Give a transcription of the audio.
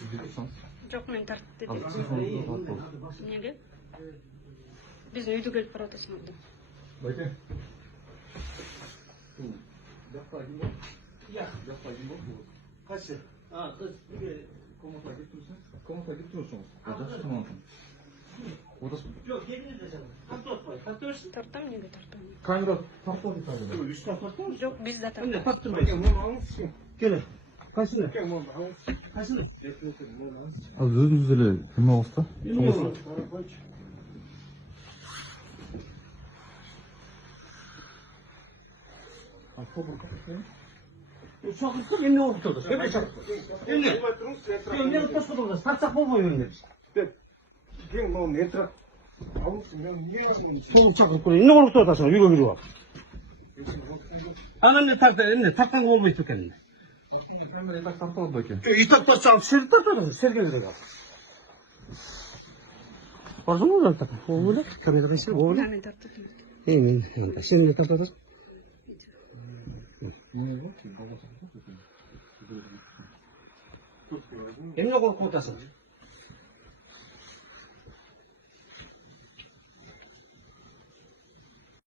Жоқ, мен тартып Ал дедім. телефоныңызды тартып алыңыз. Неге? Біздің үйді келіп бара жатасың онда. Байке. Жақта кім болды? Қайсы? Қыз Комнатаға кетіп тұрсың? Комнатаға кетіп тұрсың. Жақсы тамамсың. Отасың. жоқ, келіңдер жаңа. Тартып берсін. Тартам, неге тартам? Камера тартып алды камера. Үстіне тартып. Жоқ, біз де Міне, тартам. тартып тұрмайсың. Келе. Қайсыны? Қайсыны? Ал өзіңіз эле кім аласыз да? Шақыртып, емне оқып тұрды. Емне шақыртып. Емне? Емне оқып тұрды. Тартсақ болмай өмір. Соғып шақырып көрейін. Емне оқып тұрдасың, үйге кіріп алып. Анамне тартқан болмайды екен. Камера так тартып алды Байке. үй тартпасаң, сер тартады, серге керек ал. Барсың ғой, жан тартып. Ол ойлап, камерадан сер, ол ойлап. Мен тартып. Сен не тартадың? Емне қорқып отырсың?